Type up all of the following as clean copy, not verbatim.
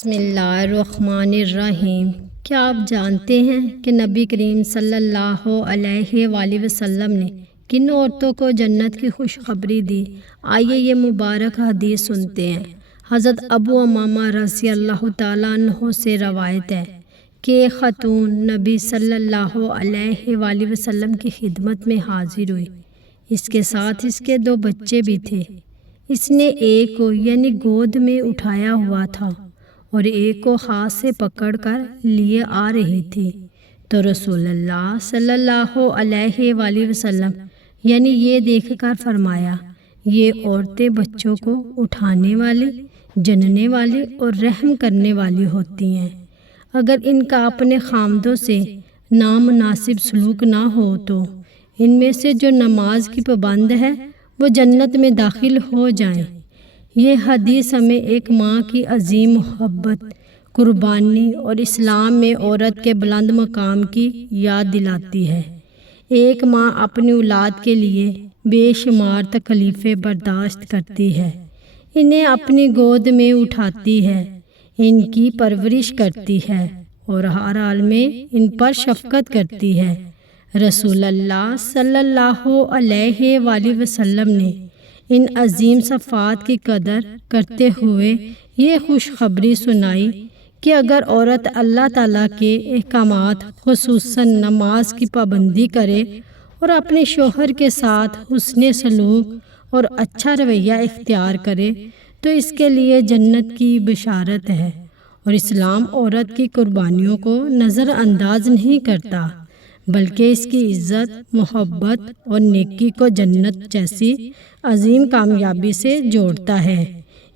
بسم اللہ الرحمن الرحیم۔ کیا آپ جانتے ہیں کہ نبی کریم صلی اللہ علیہ وآلہ وسلم نے کن عورتوں کو جنت کی خوشخبری دی؟ آئیے یہ مبارک حدیث سنتے ہیں۔ حضرت ابو امامہ رضی اللہ تعالیٰ عنہ سے روایت ہے کہ ایک خاتون نبی صلی اللہ علیہ وآلہ وسلم کی خدمت میں حاضر ہوئی۔ اس کے ساتھ اس کے 2 بچے بھی تھے۔ اس نے ایک کو یعنی گود میں اٹھایا ہوا تھا اور ایک کو ہاتھ سے پکڑ کر لیے آ رہی تھی، تو رسول اللہ صلی اللہ علیہ وآلہ وسلم یعنی یہ دیکھ کر فرمایا، یہ عورتیں بچوں کو اٹھانے والی، جننے والی اور رحم کرنے والی ہوتی ہیں۔ اگر ان کا اپنے خامدوں سے نامناسب سلوک نہ ہو تو ان میں سے جو نماز کی پابند ہے وہ جنت میں داخل ہو جائیں۔ یہ حدیث ہمیں ایک ماں کی عظیم محبت، قربانی اور اسلام میں عورت کے بلند مقام کی یاد دلاتی ہے۔ ایک ماں اپنی اولاد کے لیے بے شمار تکلیفیں برداشت کرتی ہے، انہیں اپنی گود میں اٹھاتی ہے، ان کی پرورش کرتی ہے اور ہر حال میں ان پر شفقت کرتی ہے۔ رسول اللہ صلی اللہ علیہ وآلہ وسلم نے ان عظیم صفات کی قدر کرتے ہوئے یہ خوشخبری سنائی کہ اگر عورت اللہ تعالیٰ کے احکامات خصوصاً نماز کی پابندی کرے اور اپنے شوہر کے ساتھ حسن سلوک اور اچھا رویہ اختیار کرے تو اس کے لیے جنت کی بشارت ہے، اور اسلام عورت کی قربانیوں کو نظر انداز نہیں کرتا بلکہ اس کی عزت، محبت اور نیکی کو جنت جیسی عظیم کامیابی سے جوڑتا ہے۔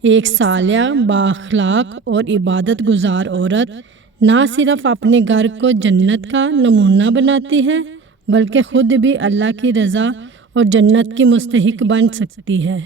ایک صالحہ، بااخلاق اور عبادت گزار عورت نہ صرف اپنے گھر کو جنت کا نمونہ بناتی ہے بلکہ خود بھی اللہ کی رضا اور جنت کی مستحق بن سکتی ہے۔